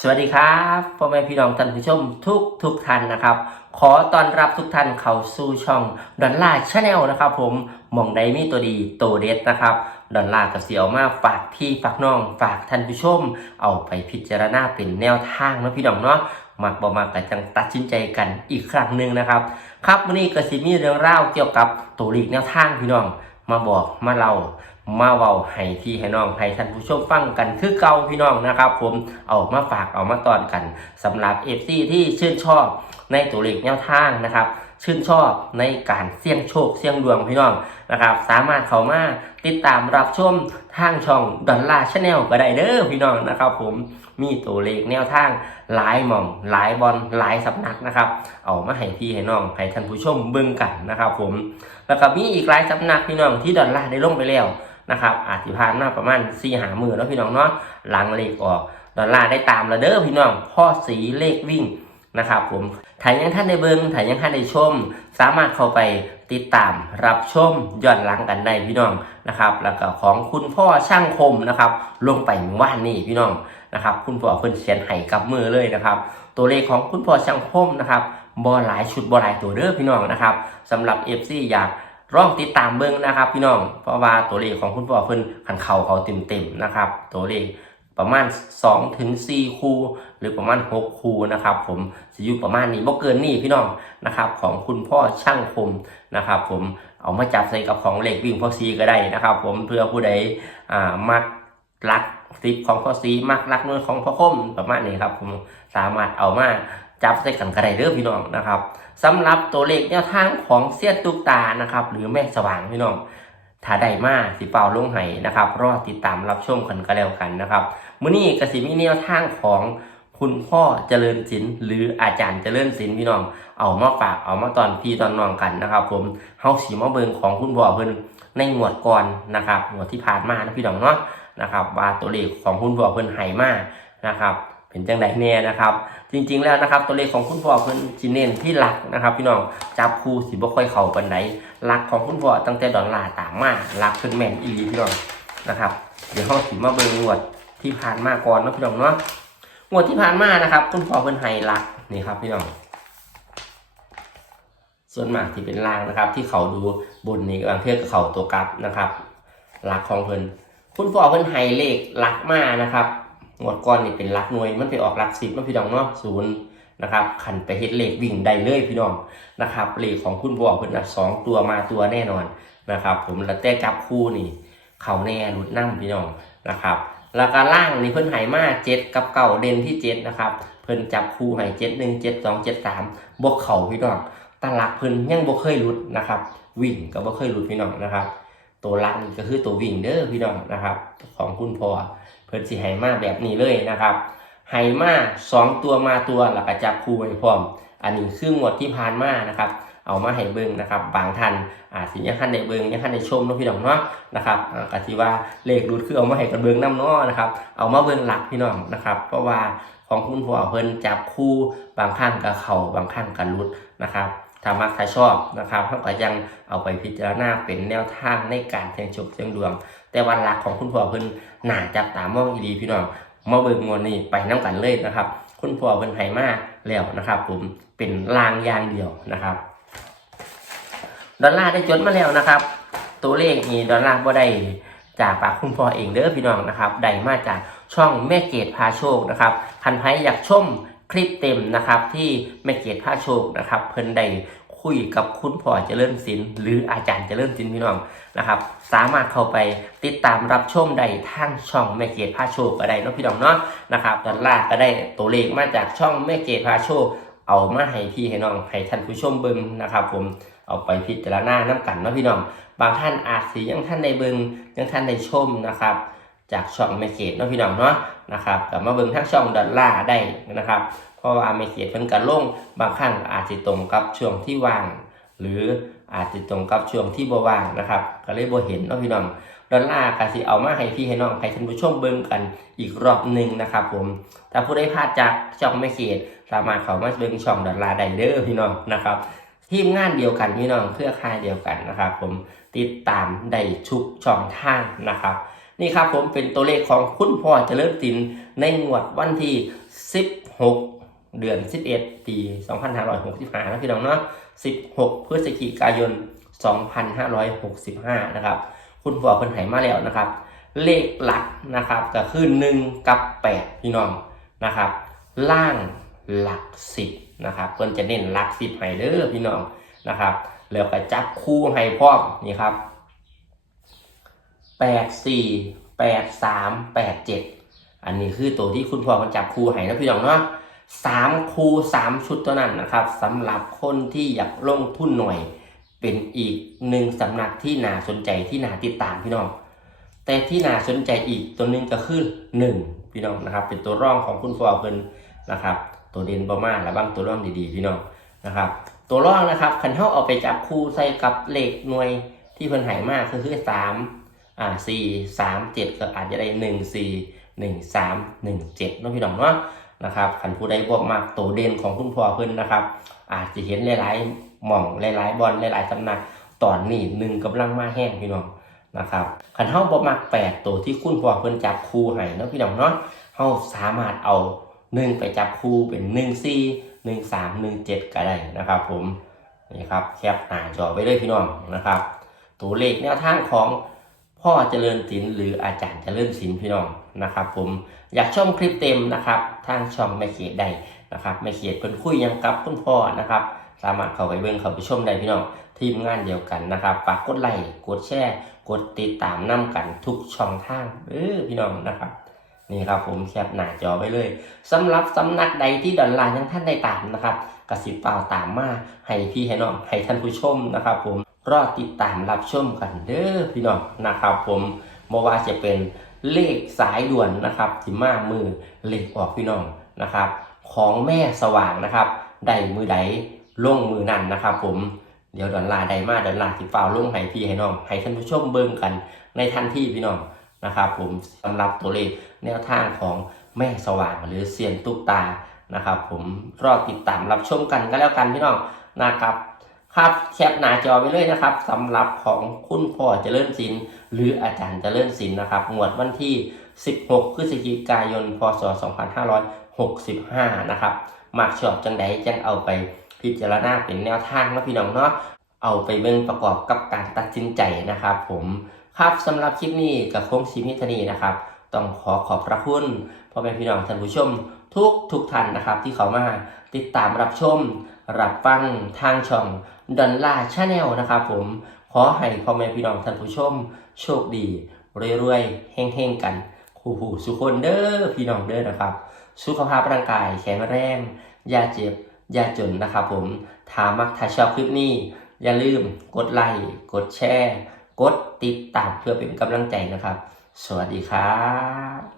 สวัสดีครับพ่อแม่พี่น้องท่านผู้ชมทุกทุกท่านนะครับ ขอต้อนรับทุกท่านเข้าสู่ช่องดอนล่าชาแนลนะครับ ผมมองใดมีตัวดีตัวเด็ดนะครับดอนล่ากับเสียวมาฝากพี่ฝากน้องฝากท่านผู้ชม เอาไปพิจารณาเป็นแนวทางนะพี่น้องเนาะมักบ่มากกันจังตัดสินใจกันอีกครั้งหนึ่งนะครับ ครับวันนี้ก็สิมีเรื่องราวเกี่ยวกับตัวเลขแนวทางพี่น้องมาบอกมาเล่า มาเว้าให้พี่ให้น้องให้ท่านผู้ชมฟังกันคือเก่าพี่น้องนะครับ ผมเอามาฝากเอามาตอนกันสำหรับ FC ที่ชื่นชอบในตัวเลขแนวทางนะครับ ชื่นชอบในการเสี่ยงโชคเสี่ยงดวงพี่น้องนะครับ สามารถเข้ามาติดตามรับชมทางช่องดอลลาร์ชาแนลก็ได้เด้อพี่น้องนะครับ ผมมีตัวเลขแนวทางหลายหม่องหลายบอลหลายสำนักนะครับ เอามาให้พี่ให้น้องให้ท่านผู้ชมเบิ่งกันนะครับ ผมแล้วก็มีอีกหลายสำนักพี่น้องที่ดอลลาร์ได้ลงไปแล้ว นะครับอาจจะผ่านมาประมาณ4ีหามือแล้วพี่น้องเนาะหลังเลขออกดอลลาร์ได้ตามแล้วเด้อพี่น้องพ่อสีเลขวิ่งนะครับผมถ่ายยังท่านได้เบิ่งถ่ายยังท่านได้ชม สามารถเข้าไปติดตามรับชมย้อนหลังกันได้พี่น้องนะครับ แล้วก็ของคุณพ่อช่างคมนะครับ ลงไปเมื่อว่านนี้พี่น้องนะครับ คุณพ่อเพิ่นเขียนให้กับมือเลยนะครับ ตัวเลขของคุณพ่อช่างคมนะครับบอหลายชุดบอหลายตัวเด้อพี่น้องนะครับสำหรับ FC อยาก ร่องติดตามเบิ้งนะครับ พี่น้อง เพราะว่าตัวเลขของคุณพ่อเพิ่นขันเข่าเขาเต็มๆนะครับ ตัวเลขประมาณ2ถึง4คูหรือประมาณ 6 คูนะครับ ผมจะอยู่ประมาณนี้บ่เกินนี้พี่น้องนะครับ ของคุณพ่อช่างคมนะครับ ผมเอามาจับใส่กับของเหล็กวิ่งพ่อซีก็ได้นะครับ ผมเพื่อผู้ใดอ่ามักรักสิบของพ่อซีมักรักน้อยของพ่อคมประมาณนี้ครับ ผมสามารถเอามา จับใส่กันก็ได้เด้อพี่น้องนะครับสำหรับตัวเลขแนวทางของเสี้ยนตุกตานะครับ หรือแม่สว่างพี่น้องถ้าได้มาสิเป่าลงไห้นะครับรอติดตามรับชมกันก็แล้วกันนะครับมื้อนี้กสิมีแนวทางของคุณพ่อเจริญศิลป์หรืออาจารย์เจริญศิลป์พี่น้อง เอามาฝากเอามาตอนพี่ตอนน้องกันนะครับ ผมเฮาสีมาเบิงของคุณพ่อเพิ่นในงวดก่อนนะครับงวดที่ผ่านมานะพี่น้องเนาะนะครับ ว่าตัวเลขของคุณพ่อเพิ่นให้มานะครับ เป็นจังไดแน่นะครับ จริง ๆแล้วนะครับ ตัวเลขของคุณพ่อเพิ่นสิเน้นที่หลักนะครับ พี่น้องจับคู่สิบ่ค่อยเข้าปานใดหลักของคุณพ่อตั้งแต่ดอลลาร์ตามมากหลักเพิ่นแม่นอีหลีพี่น้องนะครับ เดี๋ยวเฮาสิมาเบิ่งงวดที่ผ่านมาก่อนนะพี่น้องเนาะงวดที่ผ่านมานะครับ คุณพ่อเพิ่นให้หลักนี่ครับ พี่น้องส่วนมากที่เป็นล่างนะครับ ที่เขาดูบนนี้บางเทื่อกับเขาตัวกลับนะครับหลักของเพิ่นคุณพ่อเพิ่นให้เลขหลักมานะครับ งวดก่อนนี่เป็นลักหน่วย มันไปออกลักสิบมันพี่น้องเนาะศูนย์นะครับขันไปเฮ็ดเลขวิ่งได้เลยพี่น้องนะครับเลขของคุณพ่อเพิ่นน่ะสองตัวมาตัวแน่นอนนะครับ ผมแล้วแต่จับคู่นี่เขาแน่หลุดนั่งพี่น้องนะครับ แล้วก็ล่างนี่เพิ่นให้มาเจ็ดกับเก่าเด่นที่เจ็ดนะครับเพิ่นจับคู่ให้เจ็ดหนึ่งเจ็ดสองเจ็ดสามบวกเข่าพี่น้องตาลักเพิ่นยังบ่เคยหลุดนะครับ วิ่งก็บ่เคยหลุดพี่น้องนะครับ ตัวลักนี่ก็คือตัววิ่งเด้อพี่น้องนะครับ ของคุณพ่อเพิ่นสิให้มาแบบนี้เลยนะครับให้มาสองตัวมาตัวแล้วก็จับคู่ไว้พร้อม อันนี้คืองวดที่ผ่านมานะครับเอามาให้เบิ่งนะครับ บางท่านอาจสิยังทันได้เบิ่งยังทันได้ชมนะพี่น้องเนาะนะครับก็สิว่าเลขหลุดคือเอามาให้กันเบิ่งนํเนาะนะครับ เอามาเบิ่งหลักพี่น้องนะครับ เพราะว่าของคุณพ่อเพิ่นจับคู่บางครั้งก็เขาบางครั้งก็หลุดนะครับ ถ้ามักถ้าชอบนะครับเขาก็ยังเอาไปพิจารณาเป็นแนวทางในการเสี่ยงโชคเสี่ยงดวง แต่วันหลักของคุณพ่อเพิ่นหนาจับตามองอีดีพี่น้องมาเบิ่งมวลนี้ไปน้กันเลยนะครับ คุณพ่อเพิ่นให้มาแล้วนะครับ ผมเป็นลางยางเดียวนะครับ ดอลลาร์ได้จดมาแล้วนะครับ ตัวเลขนี้ดอลลาร์บ่ได้จากปากคุณพ่อเองเด้อพี่น้องนะครับได้มาจากช่องแม่เกดพาโชคนะครับคันไพอยากชม คลิปเต็มนะครับที่แม่เกดพาโชคนะครับ เพิ่นได้คุยกับคุณพ่อเจริญศิลป์หรืออาจารย์เจริญศิลป์พี่น้องนะครับ สามารถเข้าไปติดตามรับชมได้ทางช่องแม่เกดพาโชคก็ได้นะพี่น้องเนาะนะครับดอลลาร์ก็ได้ตัวเลขมาจากช่องแม่เกดพาโชค เอามาให้พี่ให้น้องให้ท่านผู้ชมเบิ่งนะครับ ผมเอาไปพิจารณาน้ำกันนะพี่น้อง บางท่านอาจสิยังท่านได้เบิ่งยังท่านได้ชมนะครับ จากช่องแม่เกดเนาะพี่น้องเนาะนะครับกลับมาเบิ่งทั้งช่องดอลลาร์ได้นะครับเพราะว่าแม่เกดเพิ่นก็ลงบางครั้งอาจสิตรงกับช่วงที่ว่าง หรืออาจจะตรงกับช่วงที่บ่ว่างนะครับ ก็เลยบ่เห็นเนาะพี่น้องดอลลาร์ก็สิเอามาให้พี่ให้น้องให้ท่านผู้ชมเบิ่งกันอีกรอบหนึ่งนะครับผมถ้าผู้ใดพลาดจากช่องแม่เกดสามารถเข้ามาเบิ่งช่องดอลลาร์ได้เด้อพี่น้องนะครับทีมงานเดียวกันพี่น้องเครือข่ายเดียวกันนะครับ ผมติดตามได้ทุกช่องทางนะครับ นี่ครับผมเป็นตัวเลขของคุณพ่อเจริญศิลป์ในงวดวันที่ 16 เดือน 11 ปี 2565 นะพี่น้องเนาะ 16 พฤศจิกายน 2565 นะครับ คุณพ่อเพิ่นให้มาแล้วนะครับ เลขหลักนะครับก็คือ 1 กับ 8 พี่น้องนะครับ ล่างหลัก 10 นะครับเพิ่นจะเน้นหลัก 10ให้เด้อพี่น้องนะครับ แล้วก็จับคู่ให้พร้อมนี่ครับ แปดสี่แปดสามแปดเจ็ดอันนี้คือตัวที่คุณพ่อมันจับคู่ให้นะพี่น้องเนาะสามคูสามชุดเท่านั้นนะครับสำหรับคนที่อยากลงทุนหน่อย เป็นอีกหนึ่งสำนักที่น่าสนใจที่น่าติดตามพี่น้อง แต่ที่น่าสนใจอีกตัวหนึ่งก็คือหนึ่งพี่น้องนะครับ เป็นตัวร่องของคุณพ่อเพิ่นนะครับ ตัวเด่นประมาณและบางตัวร่องดีๆ พี่น้องนะครับ ตัวร่องนะครับคันเท่าเอาไปจับคู่ใส่กับเลขหน่วยที่เพิ่นใหายมากก็คือสาม อ่าสี่สามเจ็ดก็อาจจะได้หนึ่งสี่หนึ่งสามหนึ่งเจ็ดน้องพี่น้องเนาะนะครับขันผู้ใดบวกมากตัวเด่นของคุณพ่อเพิ่นนะครับ อาจจะเห็นหลายๆหม่องหลายๆบอลหลายๆตำหนักตอนนี้หนึ่งกำลังมาแห้งพี่น้องนะครับขันเฮาบ่มักแปดตัวที่คุณพ่อเพิ่นจับคู่ให้เนาะพี่น้องเนาะเฮาสามารถเอาหนึ่งไปจับคู่เป็นหนึ่งสี่หนึ่งสามหนึ่งเจ็ดก็ได้นะครับผมนี่ครับแคปหน้าจอไว้เลยพี่น้องนะครับ ตัวเลขแนวทางของ พ่อเจริญศิลป์หรืออาจารย์เจริญศิลป์พี่น้องนะครับ ผมอยากชมคลิปเต็มนะครับทางช่องแม่เขียดได้นะครับแม่เขียดเพิ่นคุยยังกับคุณพ่อนะครับ สามารถเข้าไปเบิ่งเข้าไปชมได้พี่น้องทีมงานเดียวกันนะครับฝากกดไลค์กดแชร์ กดติดตามนํกันทุกช่องทางเออพี่น้องนะครับนี่ครับผมแคปหน้าจอไว้เลยสำหรับสำนักใดที่ดอนไลน์ยังท่านได้ตามนะครับกระสิบเปล่าตามมาให้พี่ให้น้องให้ท่านผู้ชมนะครับผม รอติดตามรับชมกันเด้อพี่น้องนะครับ ผมบ่ว่าจะเป็นเลขสายด่วนนะครับที่มามือเลขออกพี่น้องนะครับ ของแม่สว่างนะครับได้มือใดลงมือนั่นนะครับ ผมเดี๋ยวดอนลาร์ใดมาดอนลาสิเปล่าลงให้พี่ให้น้องให้ท่านผู้ชมเบิ่งกันในทันทีพี่น้องนะครับผมสำหรับตัวเลขแนวทางของแม่สว่างหรือเซียนตุ๊กตานะครับ ผมรอติดตามรับชมกันก็แล้วกันพี่น้องนะครับ ครับแคปหน้าจอไปเลยนะครับสำหรับของคุณพ่อเจริญศิลป์หรืออาจารย์เจริญศิลป์นะครับงวดวันที่ 16 พฤศจิกายน พศ 2565 นะครับมักชอบจังใดจังเอาไปพิจารณาเป็นแนวทางนะพี่น้องเนาะเอาไปเบิ่งประกอบกับการตัดสินใจนะครับ ผมครับสำหรับคลิปนี้กับโค้งชีมิทนีนะครับ ต้องขอขอบพระคุณพ่อแม่พี่น้องท่านผู้ชมทุกทุกท่านนะครับที่เขามา ติดตามรับชม รับฟังทางช่องดอนล่าชาแนลนะครับผม ขอให้พ่อแม่พี่น้องท่านผู้ชม โชคดีรวยๆเฮงๆกันคู่หูสุขคนเด้อพี่น้องเด้อนะครับ สุขภาพร่างกายแข็งแรงอย่าเจ็บอย่าจนนะครับผมถ้ามักถ้าชอบคลิปนี้ อย่าลืมกดไลค์กดแชร์ กดติดตามเพื่อเป็นกำลังใจนะครับ สวัสดีครับ